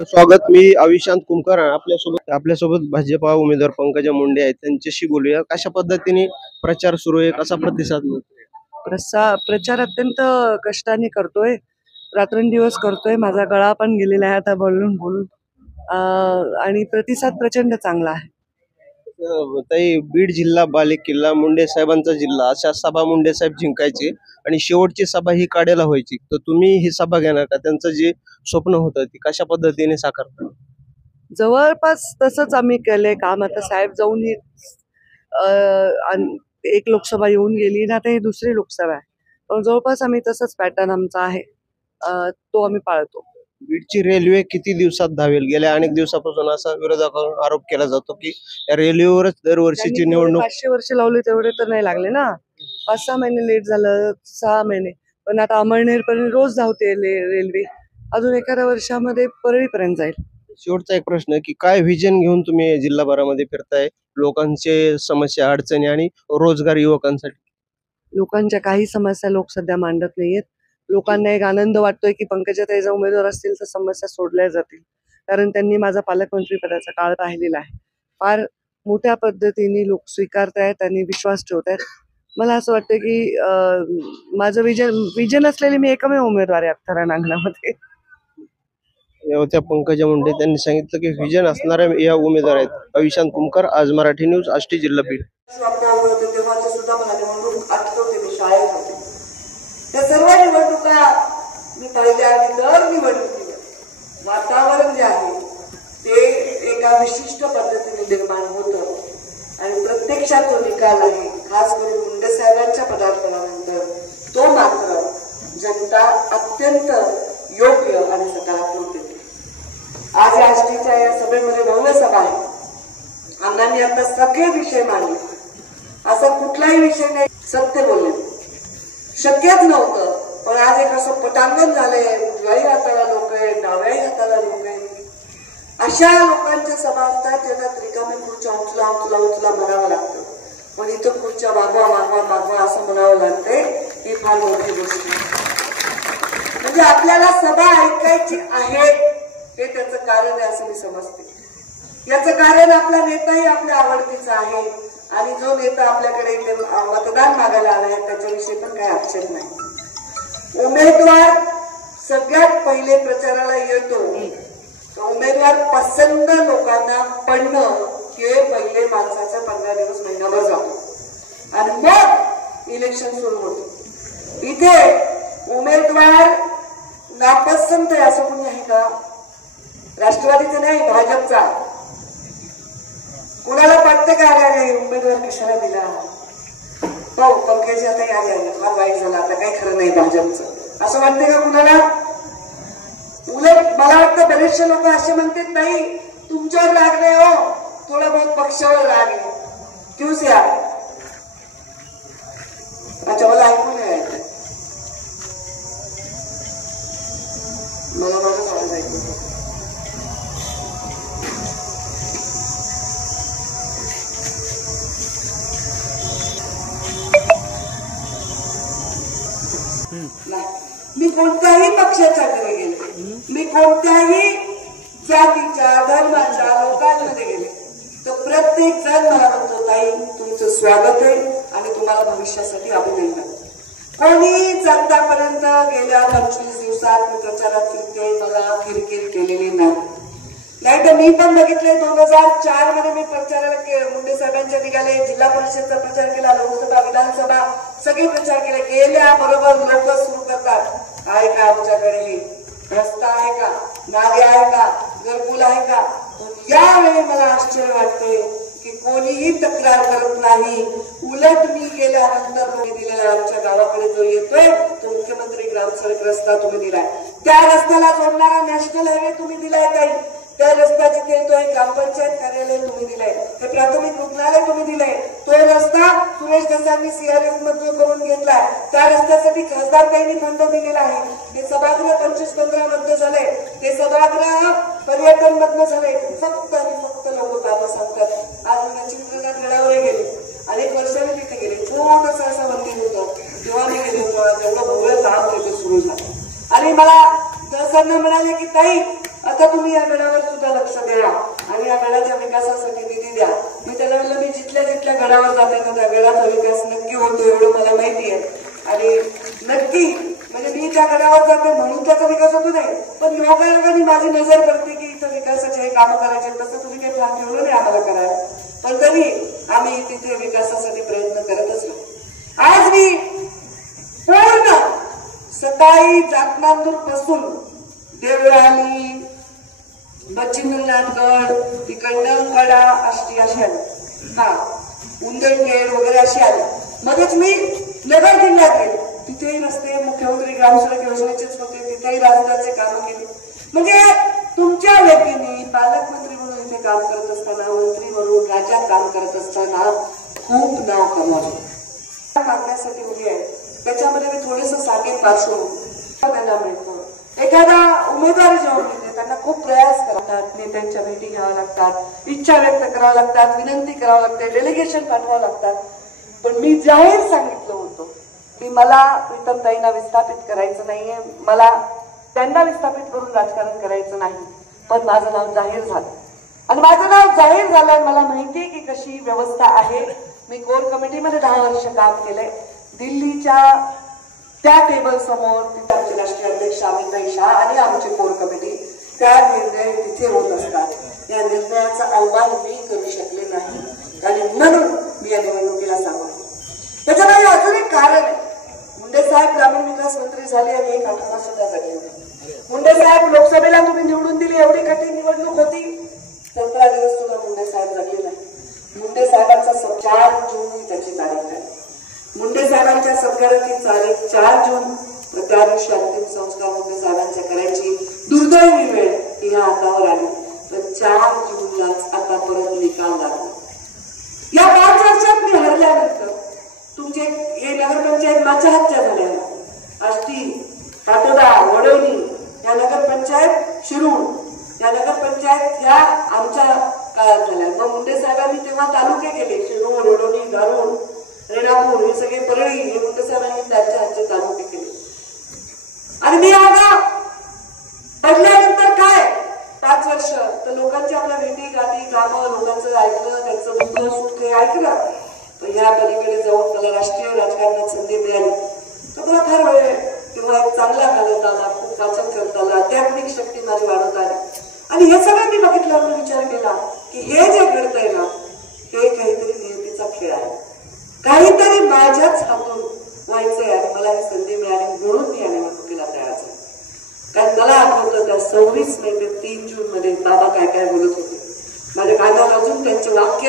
स्वागत. मी अविशांत कुमकर. आपल्यासोबत भाजपा उमेदवार पंकजा मुंडे आहेत. त्यांच्याशी बोलूया. कशा पद्धतीने प्रचार सुरू आहे, कसा प्रतिसाद मिळतोय? प्रचार अत्यंत कष्टाने करतोय, रात्रंदिवस करतोय. माझा गळा पण गेलेला आहे आता बोलून बोलून, आणि प्रतिसाद प्रचंड चांगला आहे. ताई, बीड जिल्हा बालेकिल्ला, मुंडे साहेबांचा जिल्हा, अशा सभा मुंडे साहेब जिंकायचे आणि शेवटची सभा ही काड्याला व्हायची. तर तुम्ही ही सभा घेणार का? त्यांचं जे स्वप्न होतं ती कशा पद्धतीने साकारता? जवळपास तसंच आम्ही केलंय काम. आता साहेब जाऊन ही एक लोकसभा येऊन गेली ना, आता ही दुसरी लोकसभा आहे, पण जवळपास आम्ही तसंच पॅटर्न आमचा आहे, तो आम्ही पाळतो. बीडची रेल्वे किती दिवसात धावेल? गेल्या अनेक दिवसापासून असा विरोधकांकडून आरोप केला जातो की या रेल्वेवरच दरवर्षीची निवडणूक. 500 वर्ष लावले तेवढे तर नाही लागले ना. 5-6 महिने लेट झालं, 6 महिने. पण आता अमळनेर पर्यंत रोज धावते रेल्वे. अजून एखाद्या वर्षामध्ये परळीपर्यंत जाईल. शेवटचा एक प्रश्न की काय व्हिजन घेऊन तुम्ही जिल्हाभरामध्ये फिरताय, लोकांचे समस्या, अडचणी आणि रोजगार युवकांसाठी? लोकांच्या काही समस्या लोक सध्या मांडत नाहीयेत. लोकांना एक आनंद वाटतोय की पंकजाताई जर उमेदवार असतील तर समस्या सोडल्या जातील, कारण त्यांनी माझा पालकमंत्री पदाचा काळ पाहिलेला आहे. फार मोठ्या पद्धतीने लोक स्वीकारतायत आणि विश्वास ठेवतायत. मला असं वाटतं की माझं विजन असलेली मी एकमेव उमेदवार आहे अख्खा रणांगणामध्ये. होत्या पंकजा मुंडे. त्यांनी सांगितलं की व्हिजन असणाऱ्या या उमेदवार आहेत. अविशांत कुमकर, आज मराठी न्यूज, आष्टी, जिल्हा बीड. तेव्हाचे सुद्धा मला निवडणूक आठवते, मी शाळेत होते. त्या सर्व निवडणुका मी पाहिल्या आणि दर निवडणुकीवर वातावरण जे आहे ते एका विशिष्ट पद्धतीने निर्माण होतं आणि प्रत्यक्षात जो निकाल आहे, खास करून मुंडे साहेबांच्या पदार्पणानंतर, तो मात्र जनता अत्यंत योग्य आणि सकारात्मक देते. आज या आष्टीच्या या सभेमध्ये भव्य सभा आहे. अण्णांनी आता सगळे विषय मांडले. असा कुठलाही विषय नाही सत्य बोलले, शक्यच नव्हतं. पण आज एक असं पटांगण झालंय, उजव्याही हाताला लोक आहेत, डाव्याही हाताला लोक आहेत. अशा लोकांच्या सभा असतात ज्यांना रिकामी खुर्च्या उचला उचला उचला म्हणावं लागतं, पण इथं खुर्च्या मागवा मागवा मागवा असं म्हणावं लागतंय. ही फार मोठी गोष्ट आहे. म्हणजे आपल्याला सभा ऐकायची आहे हे त्याचं कारण आहे असं मी समजते. याचं कारण आपला नेताही आपल्या आवडतीचा आहे आणि जो नेता आपल्याकडे इथे मतदान मागायला आला आहे त्याच्याविषयी पण काही आक्षेप नाही. उमेदवार सगळ्यात पहिले प्रचाराला येतो, उमेदवार पसंत लोकांना पडणं हे पहिले माणसाचा 15 दिवस महिनाभर जातो आणि मग इलेक्शन सुरू होतं. इथे उमेदवार नापसंत आहे असं कोणी आहे का? राष्ट्रवादीचा नाही, भाजपचा. कुणाला पटतं का आल्या उमेदवार कशाला दिला? हो, पंकजा ताई आल्या, फार वाईट झाला, आता काही खरं नाही भाजपचं असं वाटतंय का कुणाला? उलट मला वाटतं बरेचसे लोक असे म्हणतात, नाही तुमच्यावर राग नाही हो, थोडा बहुत पक्षावर राग आहे. क्यूस या अच्छा, मला ऐकून नाही, मला माझं आवाज ऐकून. मी कोणत्याही पक्षाच्या घरी गेले, मी कोणत्याही जातीच्या धर्माच्या लोकांमध्ये गेले तर प्रत्येक जण मला म्हणतो, ताई तुमचं स्वागत आहे आणि तुम्हाला भविष्यासाठी अभिनंदन. कोणी आतापर्यंत गेल्या 25 दिवसात मी प्रचारात फिरते, मला किरकिर केलेली नाही तर मी पण बघितले. 2004 मध्ये मी प्रचाराला मुंडे साहेबांच्या निघाले, जिल्हा परिषदचा प्रचार केला, लोकसभा विधानसभा सगळे प्रचार केले. गेल्या बरोबर लोक सुरू करतात, आहे का आमच्याकडे हे रस्ता आहे का, नाले आहे का, घरकुल आहे का. यावेळी मला आश्चर्य वाटते की कोणीही तक्रार करत नाही. उलट मी गेल्यानंतर तुम्ही दिलेला आमच्या गावाकडे जो येतोय तो मुख्यमंत्री ग्रामसडक रस्ता तुम्ही दिलाय, त्या रस्त्याला जोडणारा नॅशनल हायवे तुम्ही दिलाय काही, त्या रस्ता जिथे येतोय ग्रामपंचायत कार्यालय तुम्ही दिलंय, हे प्राथमिक रुग्णालय तुम्ही दिलंय, तो रस्ता सुरेश धसांनी CRF मधून करून घेतलाय, त्या रस्त्यासाठी खासदार त्यांनी फंड दिलेला आहे. हे सभागृह 25-15 मध्ये झाले, ते सभागृह पर्यटन मधनं झाले. फक्त आणि फक्त लोक कामं सांगतात. आज मी चित्रनाथ गडावरही गेले, अनेक वर्षांनी तिथे गेले, छोटस असं मंदिर होतं, तेव्हा मी गेले होतो, जेवढं भव्य काम तिथे सुरू झालं. आणि मला दसांना म्हणाले की ताई आता तुम्ही या गडावर सुद्धा लक्ष द्या आणि या गडाच्या विकासासाठी निधी द्या. मी त्याला म्हणलं मी जिथल्या जिथल्या गडावर जाते ना त्या गडाचा विकास नक्की होतो एवढं मला माहिती आहे. आणि नक्की म्हणजे मी त्या गडावर जाते म्हणून त्याचा विकास होतो नाही, पण योगायोगाने माझी नजर पडते की इथं विकासाचे हे कामं करायचे. तसं तुम्ही काही प्लॅन ठेवलं नाही आम्हाला करायला, पण तरी आम्ही तिथे विकासासाठी प्रयत्न करतच राहू. आज मी पूर्ण सकाळी जातनांदूर पासून देवराली बच्चीनाथगड तिकडनं कडा अशी अशी आली, हा उंदरखेड वगैरे अशी आली. मध्येच मी नगर जिल्ह्यात गेले, तिथेही रस्ते मुख्यमंत्री ग्रामसडक योजनेचेच होते, तिथेही रस्त्याचे काम केले. म्हणजे तुमच्या व्यक्तीने पालकमंत्री म्हणून इथे काम करत असताना, मंत्री म्हणून राज्यात काम करत असताना खूप नाव कमावलं. मागण्यासाठी उभी आहे त्याच्यामध्ये मी थोडंसं सांगेन पार्श्वभूमी. त्यांना मिळतो एखादा उमेदवारी जेव्हा मिळते त्यांना खूप प्रयास करतात, नेत्यांच्या भेटी घ्याव्या लागतात, इच्छा व्यक्त कराव्या लागतात, विनंती करावं लागते, डेलिगेशन पाठवावं लागतात. पण मी जाहीर सांगितलं होतं की मला प्रीतमताईंना विस्थापित करायचं नाहीये, मला त्यांना विस्थापित करून राजकारण करायचं नाही. पण माझं नाव जाहीर झालं आणि माझं नाव जाहीर झालं आणि मला माहितीये की कशी व्यवस्था आहे. मी कोर कमिटीमध्ये 10 वर्ष काम केलंय. दिल्लीच्या त्या टेबल समोर आमचे राष्ट्रीय अध्यक्ष अमिताभ शहा आणि आमची कोर कमिटी त्या निर्णय तिथे होत असतात. या निर्णयाचा अवमान मी करू शकले नाही आणि म्हणून मी या निवडणुकीला सामोरे. त्याच्यामध्ये अजून एक कारण आहे. मुंडे साहेब ग्रामीण विकास मंत्री झाले आणि एक आठवडा सुद्धा जगले होते. मुंडे साहेब लोकसभेला तुम्ही निवडून दिली, एवढी कठीण निवडणूक होती, 17 दिवस सुद्धा मुंडे साहेब जगले नाही. मुंडे साहेबांचा 4 जून ही त्याची तारीख आहे. मुंडे साहेबांच्या सत्काराची तारीख 4 जून, त्या दिवशी अंतिम संस्कार मुंडे साहेबांच्या करायची दुर्दैवी वेळ ही ह्या हातावर आली. पण 4 जूनलाच आता परत निकाल लागला. या 5 वर्षात मी हरल्यानंतर तुमचे हे नगरपंचायत माझ्या हातच्या झाल्या. आष्टी, पाटोदा, वडवणी या नगरपंचायत, शिरूर या नगरपंचायत ह्या आमच्या काळात झाल्या. मग मुंडे साहेबांनी तेव्हा तालुके केले, शिरूर, वडवणी, दारुण, रेणापूर हे सगळे परळी हे मुंडे साहेबांनी त्यांच्या हातचे तालुके केले. आणि मी आता पडल्यानंतर काय 5 वर्ष तर लोकांच्या आपल्या भेटी गाठी कामं लोकांचं ऐकलं, त्यांचं दुःख सुख हे ऐकलं. तर ह्या पलीकडे जाऊन मला राष्ट्रीय राजकारणात संधी मिळाली तर मला फार वेळ तेव्हा एक चांगला घालत आला, खूप वाचन करता आलं, आध्यात्मिक शक्ती माझी वाढत आली. आणि हे सगळं मी बघितल्यावर विचार केला की हे जे घडतंय ना हे काहीतरी नियतीचा खेळ आहे, काहीतरी माझ्याच हातून व्हायचंय आणि मला ही संधी मिळाली म्हणून मी या निवडणुकीला तयार झाले. कारण मला आठवतं त्या 26 मे ते 3 जून मध्ये बाबा काय काय बोलत होते. माझ्या कानात अजून त्यांचे वाक्य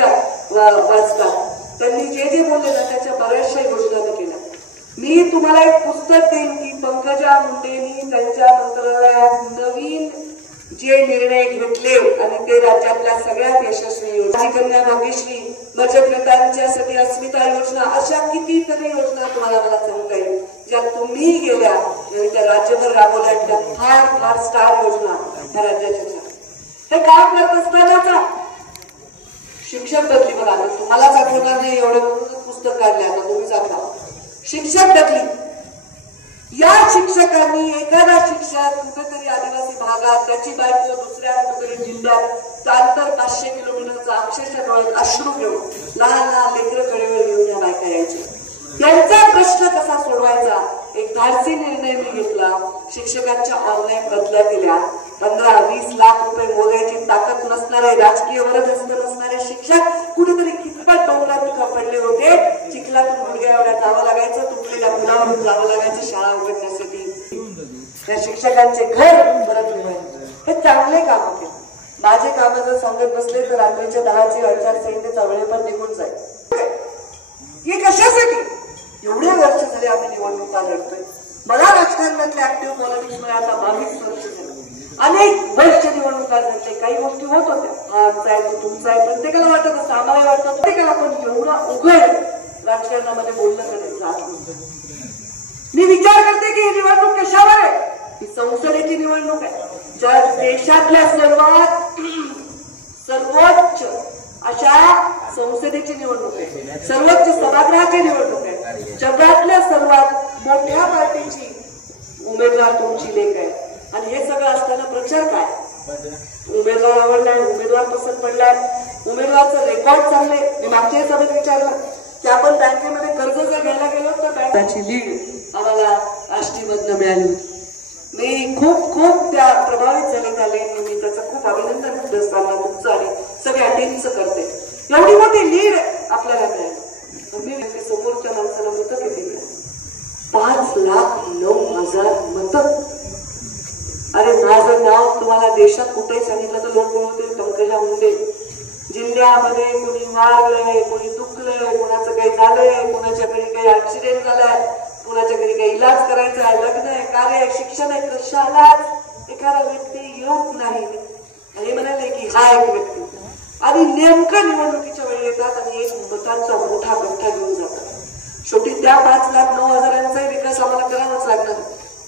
वाचतात. त्यांनी जे जे बोलले ना त्याच्या बऱ्याचशा योजना मी केल्या. मी तुम्हाला एक पुस्तक देईन की पंकजा मुंडेंनी त्यांच्या मंत्रालयात नवीन जे निर्णय घेतले आणि ते राज्यातल्या सगळ्यात यशस्वी योजना, कन्या भाग्यश्री, बचतगटांच्यासाठी अस्मिता योजना, अशा कितीतरी योजना तुम्हाला मला सांगता येईल ज्या तुम्ही गेल्या आणि त्या राज्यभर राबवल्या. त्या फार फार स्टार योजना त्या राज्याच्या. हे काम करत असतानाचा शिक्षक बदली बघा, तुम्हालाच आठवणार नाही एवढं म्हणून पुस्तक काढले. आता तुम्हीच आठवा. शिक्षक बदली. या शिक्षकांनी एखादा शिक्षक कुठेतरी आदिवासी भागात त्याची बायको दुसऱ्या कुठेतरी जिल्ह्यात अंतर 500 किलोमीटरचा अक्षरशः डोळ्यात अश्रू घेऊन लहान लहान लेकरं कडेवर घेऊन या बायका यायच्या. त्यांचा प्रश्न कसा सोडवायचा एक धाडसी निर्णय मी घेतला. शिक्षकांच्या ऑनलाईन बदल्या केल्या. 15-20 लाख रुपये मोजायची ताकद नसणारे, राजकीय वरदहस्त नसणारे शिक्षक कुठेतरी कितपत डोंगरात पडले होते. चिखलातून गुडघ्या एवढ्या जावं लागायचं, तुटलेल्या पुलावरून जावं लागायचं शाळा उघडण्यासाठी. त्या शिक्षकांचे घर परत मिळवायचे. हे चांगले काम केले. माझे काम जर सांगत बसले तर रात्रीच्या 10ची आचारसंहितेचा वेळ पण निघून जाईल. हे कशासाठी एवढे वर्ष झाले आम्ही निवडणुका लढतोय. मला राजकारणातले ऍक्टिव्ह पॉलिटिक्स मध्ये आता 22 वर्ष झाले. अनेक वर्ष निवडणुका झाले. काही गोष्टी होत होत्या, हा आमचा आहे तो तुमचा आहे, प्रत्येकाला वाटत असतं, आम्हाला वाटतं प्रत्येकाला. पण एवढा उघड राजकारणामध्ये बोललं कधी जात नव्हतं. मी विचार करते की ही निवडणूक कशावर आहे. ही संसदेची निवडणूक आहे. ज्या देशातल्या सर्वोच्च अशा संसदेची निवडणूक आहे, सर्वोच्च सभागृहाची निवडणूक आहे. जगातल्या सर्वात मोठ्या पार्टीची उमेदवार तुमची लेख आहे. आणि हे सगळं असताना प्रचार काय. उमेदवार आवडलाय, उमेदवार पसंत पडलाय, उमेदवारचं रेकॉर्ड चांगले. मी मागच्या सभेत विचारलं की आपण बँकेमध्ये कर्ज जर घ्यायला गेलो तर बँकेची लीड आम्हाला आष्टीमधनं मिळाली. मी खूप त्या प्रभावित झाले झाले. मी त्याचं खूप अभिनंदन असताना तुमचं आणि सगळ्या टीमचं करते. एवढी मोठी लीड आपल्याला मिळाली. मी समोरच्या माणसाला मतं किती मिळाली? 5,09,000 मतं. अरे माझं नाव तुम्हाला देशात कुठेही सांगितलं तर लोक बोलते पंकजा मुंडे. जिल्ह्यामध्ये कोणी मारलंय, कोणी दुखलंय, कोणाचं काही झालंय, कोणाच्या घरी काही ऍक्सिडेंट झालाय, कोणाच्या घरी काही इलाज करायचा आहे, लग्न आहे, कार्य आहे, शिक्षण आहे, कशालाच एखादा व्यक्ती येत नाही. आणि म्हणाले की हा एक व्यक्ती आणि नेमकं निवडणुकीच्या वेळी येतात आणि एक मतांचा मोठा गठ्ठा घेऊन जातात. शेवटी त्या 5,09,000 विकास आम्हाला करावाच लागणार.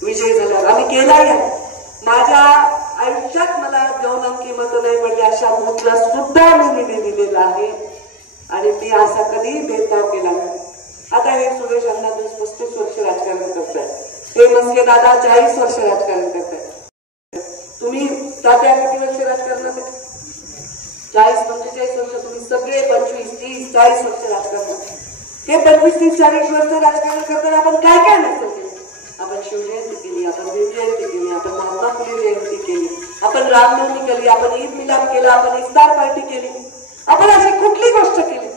विजयी झाल्यावर आम्ही केलाय. माझ्या आयुष्यात मला 2 अंकी मतं नाही पडली अशा बूथला सुद्धा मी निधी दिलेला आहे आणि मी असा कधी भेदभाव केला नाही. आता हे सुरेश अण्णा 35 वर्ष राजकारण करताय, हे मस्के दादा 40 वर्ष राजकारण करताय. तुम्ही तात्या किती वर्ष राजकारणात? 40-45 वर्ष. तुम्ही सगळे 25-30-40 वर्ष राजकारणात. हे 25-30-40 वर्ष राजकारण करताना आपण काय काय नसतं केलं? आपण शिवजयंती केली, आपण भीमजयंती केली, आपण महात्मा फुले जयंती केली, आपण रामनवमी केली, आपण ईद मिलाद केला, आपण इफ्तार पार्टी केली. आपण अशी कुठली गोष्ट केली?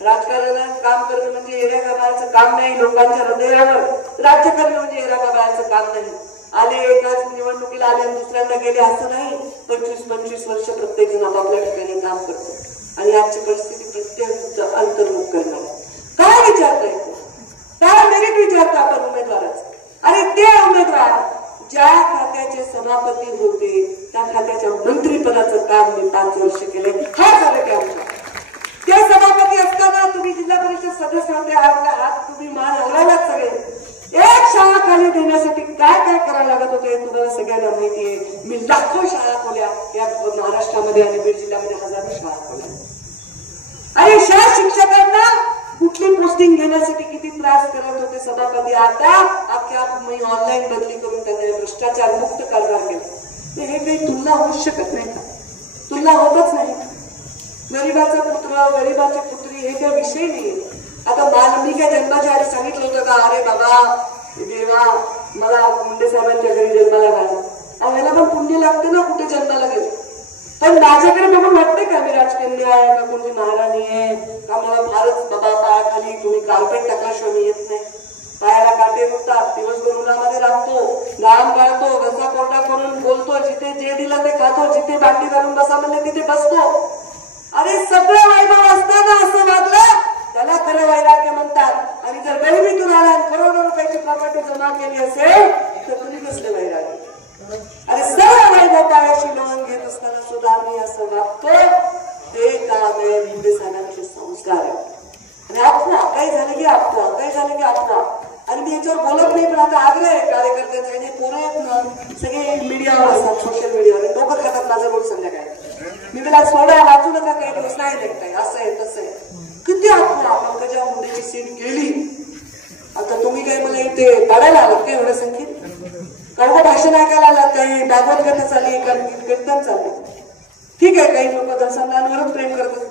राजकारणात काम करणं म्हणजे येऱ्या गाभाळाचं काम नाही. लोकांच्या हृदयावर राज्य करणं म्हणजे येऱ्या गाभाळाचं काम नाही. आले एकाच निवडणुकीला आले आणि दुसऱ्यांदा गेले असं नाही. 25-25 वर्ष प्रत्येक जण आपापल्या ठिकाणी काम करतो आणि आजची परिस्थिती प्रत्येक अंतर्मुख करणार. काय विचारताय? काय मेरिट विचारतो आपण उमेदवाराचं? अरे ते उमेदवार ज्या खात्याचे सभापती होते त्या खात्याच्या मंत्रीपदाचं काम मी 5 वर्ष केले. हा झालं काय? ते सभापती असताना तुम्ही जिल्हा परिषद सदस्य होते, आपला हात तुम्ही मान हलवलात सगळे. एक शाळा खाली देण्यासाठी काय काय करायला लागत होते तुम्हाला सगळ्यांना माहिती आहे. मी लाखो शाळा खोल्या या महाराष्ट्रामध्ये आणि बीड जिल्ह्यामध्ये हजारो शाळा खोल्या. आणि शाळा शिक्षकांना कुठली पोस्टिंग घेण्यासाठी किती त्रास करत होते सभापती. आता अख्ख्या ऑनलाईन बदली करून त्यांनी भ्रष्टाचार मुक्त कारभार केला. हे काही तुलना होऊ शकत नाही का? तुलना होतच नाही. गरीबाचा पुत्र, गरीबाची पुत्री हे काही विषय नाही. आता मी काय जन्माच्या आधी सांगितलं होतं का अरे बाबा देवा मला मुंडे साहेबांच्या घरी जन्माला घाला? ह्याला पण पुण्य लागते ना कुठे जन्माला गेले. पण माझ्याकडे बघून वाटते का मी राजकन्या आहे का कोणती महाराणी आहे का? मला फारच बाबा पायाखाली तुम्ही कार्पेट टाकल्याशिवाय मी येत नाही. पायाला काटे रुततात, दिवसभर उन्हामध्ये राबतो, घाम गाळतो, घसा कोरडा करून बोलतो, जिथे जे दिलं ते खातो, जिथे बाटली घालून बसा म्हणले तिथे बसतो. अरे सगळं वैभव असताना असं वागलं त्याला खरं वैराग्य म्हणतात. आणि जर गरिबीतून आला आणि करोडो रुपयाची प्रॉपर्टी जमा केली असेल तर तुम्ही कसले वैराग्य? अरे सर्व वैभव पायाशी लोन घेत असताना सुद्धा मी असं वागतो ते काम मुंडे साहेबांचे संस्कार आहे. आणि अफवा काही झाले की अफवा, काही झाले की अफवा. आणि मी याच्यावर बोलत नाही पण आता आग्रह आहे कार्यकर्त्यांचा. जे पोरं आहेत ना सगळे मीडियावर असतात, सोशल मीडियावर डोकं खातात माझं बोल संध्याकाळी. मी त्याला सोडा वाचू नका काही दिवस नाही देखताय असं आहे तसं आहे. किती अफवा. पंकजा मुंडेची सीट गेली. आता तुम्ही काही मला इथे पाडायला आलात का एवढ्या संख्येत? कवडं भाषण ऐकायला आलात काही? भागवत करणं चालली, कीर्तन चालले. ठीक आहे, काही लोक दर्शनांवरच प्रेम करतात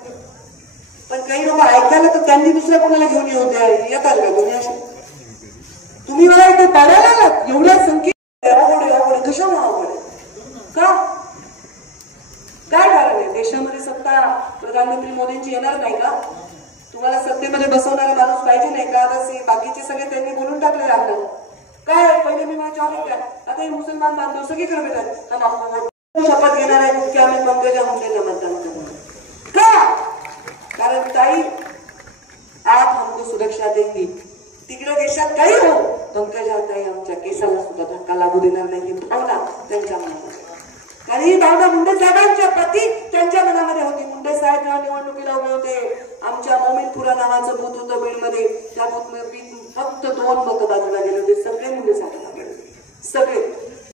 पण काही लोक ऐकायला तर त्यांनी दुसऱ्या कोणाला घेऊन येऊ द्या येतात का तुम्ही? असे तुम्ही मला इथे पाडायला आलात एवढ्या संख्येत? अवघड कशामुळे अवघड का? काय कारण आहे? देशामध्ये सत्ता प्रधानमंत्री मोदींची येणार नाही का? तुम्हाला सत्तेमध्ये बसवणारा माणूस पाहिजे नाही का? बाकीचे सगळे त्यांनी बोलून टाकले लागणार. काय पहिले मी माझ्या काय आता हे मुसलमान बांधव सगळीकडे भेटतात. शपथ घेणार आहे की आम्ही पंकजा मुंडेला मतदान करणार का? कारण ताई आप हमको सुरक्षा देंगी. तिकडे देशात काही हो पंकजा ताई आमच्या केसाला सुद्धा धक्का लागू देणार नाही. भावना त्यांच्या मनामध्ये. कारण ही भावना मुंडे साहेबांच्या प्रती त्यांच्या मनामध्ये होती. मुंडे साहेब जेव्हा निवडणुकीला उभे होते आमच्या मोमीनपुरा नावाचं बूथ होतं बीडमध्ये. त्या बूथमध्ये फक्त 2 मतं बाजूला गेले होते. सगळे मुंडे साहेबांना गेले सगळे.